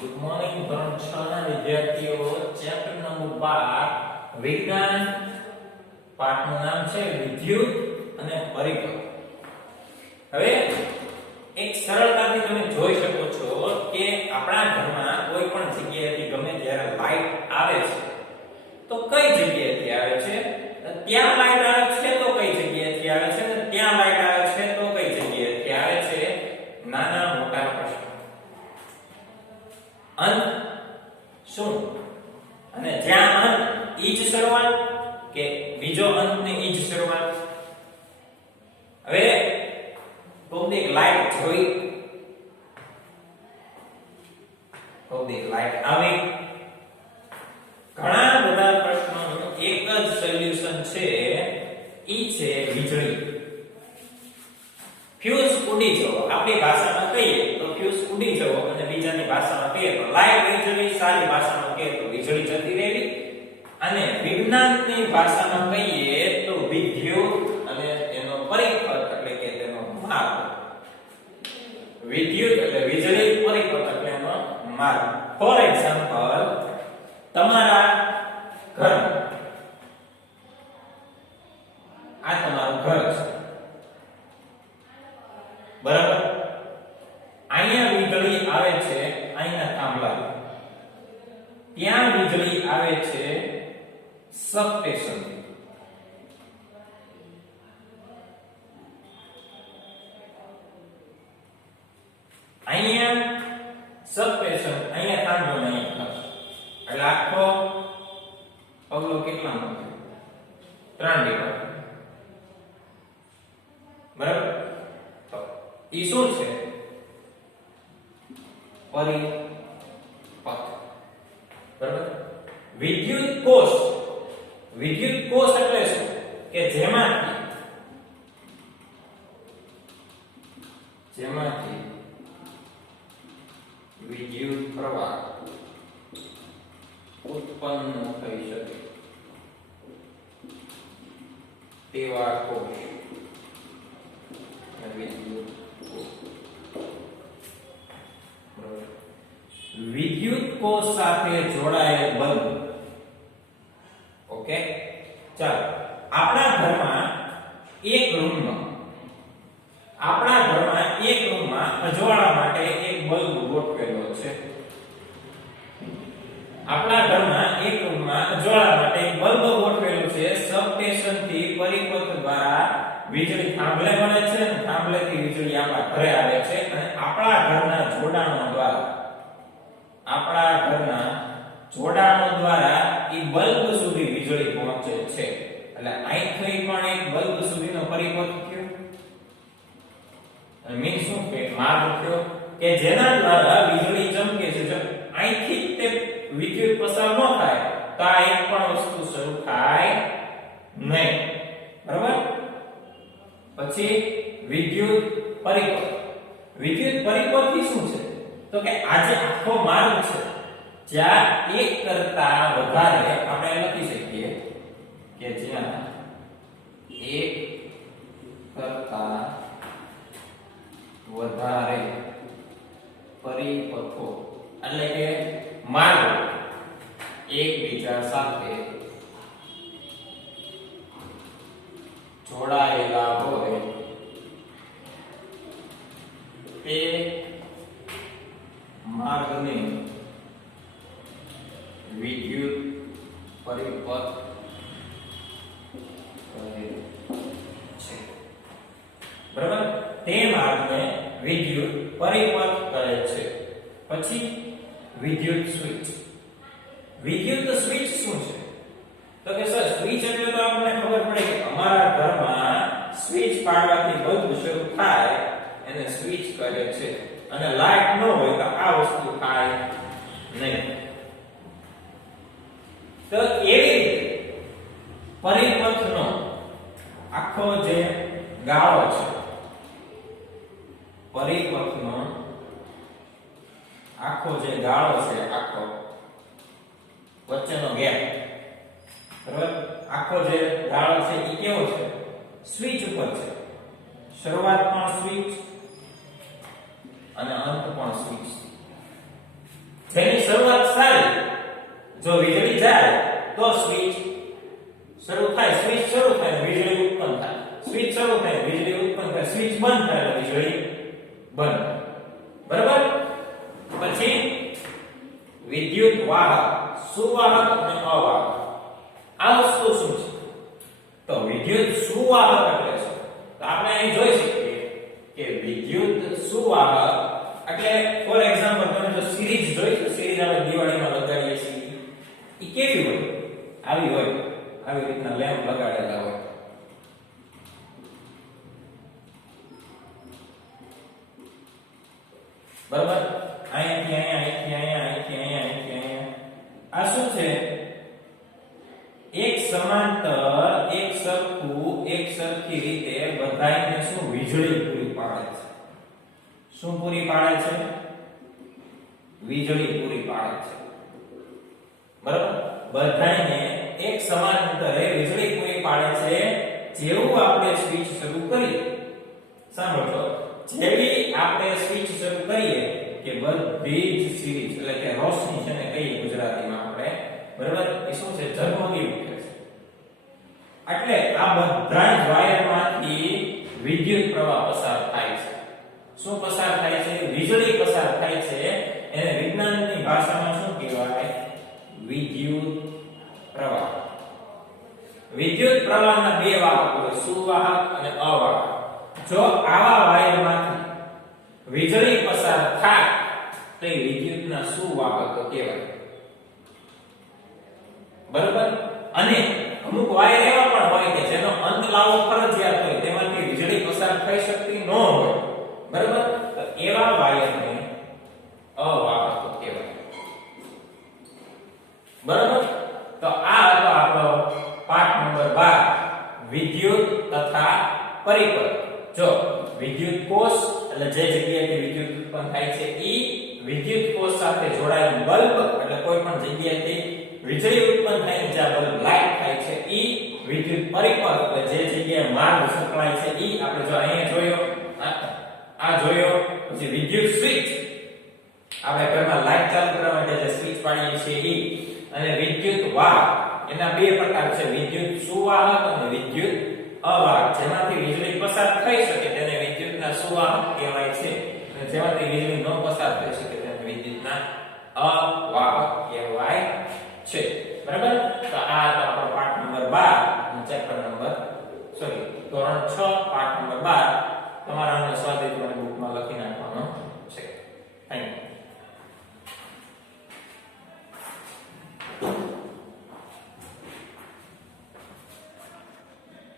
Good morning ધોરણ 6 ના વિદ્યાર્થીઓ ચેપ્ટર નંબર 12 વિજ્ઞાન પાઠનું નામ છે વિદ્યુત અને પરિપથ. હવે એક સરળતાથી તમે જોઈ શકો છો કે આપણા ઘરમાં કોઈ પણ જગ્યાએથી ગમે ત્યારે લાઈટ આવે છે તો કઈ જગ્યાએથી આવે છે, ત્યાં લાઈટ આવે છે તો કઈ જગ્યાએથી આવે છે, અને ત્યાં લાઈટ આવે છે તો કઈ જગ્યાએથી આવે છે. નાના મોટા પ્રશ્ન. અંત શું અને જ્યાં અંત ઈ જ શરૂઆત કે બીજો અંત ને ઈ જ શરૂઆત. હવે કોઈક લાઈટ જોઈ, કોઈક લાઈટ આવી, ઘણા બધા પ્રશ્નોનું એક જ સોલ્યુશન છે, ઈ છે વીજળી. ફ્યુઝ ઉડી જવો, આપણી ભાષામાં કહીએ તો ફ્યુઝ ઉડી જવો, અને બીજાની ભાષામાં કહીએ તો લાઈટ વીજળી, સારી ભાષામાં કહીએ તો વીજળી જતી રહેવી, અને વિજ્ઞાનની ભાષામાં કહીએ તો વિદ્યુત અને તેનો પરિપથ એટલે કે તેનો માર્ગ. વિદ્યુત એટલે વીજળી, પરિપથ એટલે એનો માર્ગ. ફોર એક્ઝામ્પલ, તમારા ઘર, આ તમારું ઘર છે, બરાબર. અહીંયા વીજળી આવે છે, અહીંયા થાંભલા, ત્યાં વીજળી આવે છે સબસ્ટેશન. અહીંયા સબસ્ટેશન, અહીંયા થાંભલો, નહીં એટલે આખો પગલો કેટલાનો છે? 3 ડિવાઇડ, બરાબર. ઈ શું છે? પરિપથ, બરાબર. વિદ્યુત કોષ, વિદ્યુત કોષ એટલે શું કે જેમાંથી વિદ્યુત પ્રવાહ ઉત્પન્ન થઈ શકે તેવા કોષ વિદ્યુત કોષ. વિદ્યુત કોષ સાથે જોડાયેલ બલ્બ. ઓકે, ચાલો. આપણા ઘરમાં એક રૂમમાં અજવાળા માટે એક બલ્બ ગોઠવેલો છે. આપણા ઘરમાં એક રૂમમાં અજવાળા માટે એક બલ્બ ગોઠવેલું છે. સબસ્ટેશન થી પરિપથ દ્વારા વીજળી થાંભલે મળે છે, અને થાંભલેથી વીજળી આપણા ઘરે આવે છે, અને આપણા ઘરના જોડાણો દ્વારા ઈ બલ્બ સુધી વીજળી પહોંચે છે. એટલે અહીંથી પણ એક બલ્બ સુધીનો પરિપથ થયો, અને મીન શું કે માર્ગ થયો કે જેના દ્વારા વીજળી ચમકે છે. જો અહીંથી તે વિદ્યુત પસાર ન થાય તો આ એક પણ વસ્તુ શરૂ થાય નહીં, બરાબર. પછી વિદ્યુત પરિપથ. વિદ્યુત પરિપથ થી શું છે તો કે આજે આખો માર્ગ છે જ્યાં એક કરતા વધારે, આપણે લખી શકીએ કે જ્યાં એક કરતા વધારે પરિપથો એટલે કે માર્ગો એકબીજા સાથે જોડાયેલા હોય તે માર્ગને વિદ્યુત પરિપથ કહે છે, બરાબર. તે માર્ગને વિદ્યુત પરિપથ કહે છે. પછી વિદ્યુત સ્વિચ. વિદ્યુત સ્વિચ શું છે તો કે સર સ્વિચ એટલે તો આપણને ખબર પડે કે અમારા ઘરમાં સ્વિચ પાડવાથી બલ્બ શરૂ થાય એને સ્વિચ કહે છે, અને લાઈટ ન હોય તો આ વસ્તુ થાય નહીં. તો એવી રીતે પરિપથનો આખો જે ગાળો છે, પરિપથનો આખો જે ગાળો છે, આખો વચ્ચેનો ગેપ, બરાબર. આખો જે ગાળો છે એ કેવો છે? સ્વિચ ઉપર છે. શરૂઆત પણ સ્વિચ અને અંત પણ સ્વિચ. જેની શરૂઆત સારી, જો વીજળી જાય તો સ્વિચ શરૂ થાય, સ્વિચ શરૂ થાય વીજળી ઉત્પન્ન થાય, સ્વિચ શરૂ થાય વીજળી ઉત્પન્ન થાય, સ્વિચ બંધ થાય એટલે વીજળી બંધ. બરાબર? પછી વિદ્યુત વાહક, સુવાહક અને અવાહક. આ વસ્તુ શું છે? તો વિદ્યુત સુવાહક એટલે શું? તો આપણે અહીં જોઈ શકીએ કે વિદ્યુત સુવાહક એટલે ફોર એક્ઝામ્પલ તમે જો સિરીઝ જોઈ તો સિરીઝ આપણે દિવાળીમાં લગાડીએ છીએ, ઈ કેવી હોય? આવી હોય, આવી રીતના લેમ્પ લગાડેલા હોય. બરાબર? અહીંયાથી અહીંયા, અહીંયાથી અહીંયા, અહીંયાથી અહીંયા. આ શું છે? એક સમાંતર, એક સરખું, એક સરખી રીતે બધાયને શું વીજળી પૂરી પાડે છે. શું પૂરી પાડે છે? વીજળી પૂરી પાડે છે. બરાબર? બધાયને એક સમાન અંતરે વીજળી પૂરી પાડે છે. જેવું આપણે સ્વિચ શરૂ કરીએ, સાંભળો, જેવી આપણે સ્વિચ શરૂ કરીએ કે બધી જ સિરીઝ એટલે કે રોશની છે ને કઈ ગુજરાતીમાં આપણે, બરાબર, એ શું છે? ઝગમગી ઉઠે છે. એટલે આ બધા જ વાયરમાંથી વિદ્યુત પ્રવાહ પસાર થાય છે. શું પસાર થાય છે? વીજળી પસાર થાય છે. એને વિજ્ઞાનની ભાષામાં શું કહેવાય? વિદ્યુત પ્રવાહ. વિદ્યુત પ્રવાહના બે વાહક હોય, સુવાહક અને અવાહક. જો આવા વાયરમાંથી વીજળી પસાર થાય તો એ વિદ્યુતના સુવાહક કહેવાય. બરાબર? અને અમુક વાયર એવા પણ હોય કે જેનો અંત લાવવો ફરજિયાત હોય, તેમાંથી વીજળી પસાર થઈ શકતી ન હોય. બરાબર? તો એવા વાયરને અવાહક કહેવાય. બરાબર? તો આ હતો આપણો પાઠ નંબર 12, વિદ્યુત તથા પરિપથ. જો વિદ્યુત કોષ એટલે જે જગ્યાએથી વિદ્યુત ઉત્પન્ન થાય છે ઈ, વિદ્યુત કોષ સાથે જોડાયેલ બલ્બ એટલે કોઈ પણ જગ્યાએથી વીજળી ઉત્પન્ન થાય જ્યાં બલ્બ લાઇટ થાય છે ઈ, વિદ્યુત પરિપથ એટલે જે જગ્યાએ માર્ગ સપ્લાય છે ઈ. આપણે જો અહીંયા જોયો, આ જોયો. પછી વિદ્યુત સ્વિચ, આપણે ઘરમાં લાઇટ ચાલુ કરવા માટે જે સ્વિચ પાડીએ છીએ ઈ. અને વિદ્યુત વાહક, એના બે પ્રકાર છે, વિદ્યુત સુવાહક અને વિદ્યુત અવાહક. જેમાંથી વીજળી પસાર થઈ શકે તેને વિદ્યુતના સુવાહક કહેવાય છે, અને જેમાંથી વીજળી ન પસાર થઈ શકે તેને વિદ્યુતના અવાહક કહેવાય છે. બરાબર? તો આ તો આપણો પાઠ નંબર 12 ચેપ્ટર નંબર ધોરણ 6 પાઠ નંબર 12. તમારા સ્વાધ્યાય